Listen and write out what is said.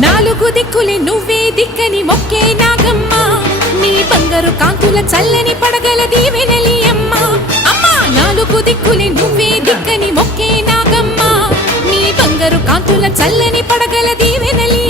నాలుగు దిక్కులే నువ్వే దిక్కని మొక్కే నాగమ్మ నీ బంగారు కాంతుల చల్లని పడగల దీవెనలి అమ్మ అమ్మా నాలుగు దిక్కులే నువ్వే దిక్కని మొక్కే నాగమ్మ నీ బంగారు కాంతుల చల్లని పడగల దీవెనలి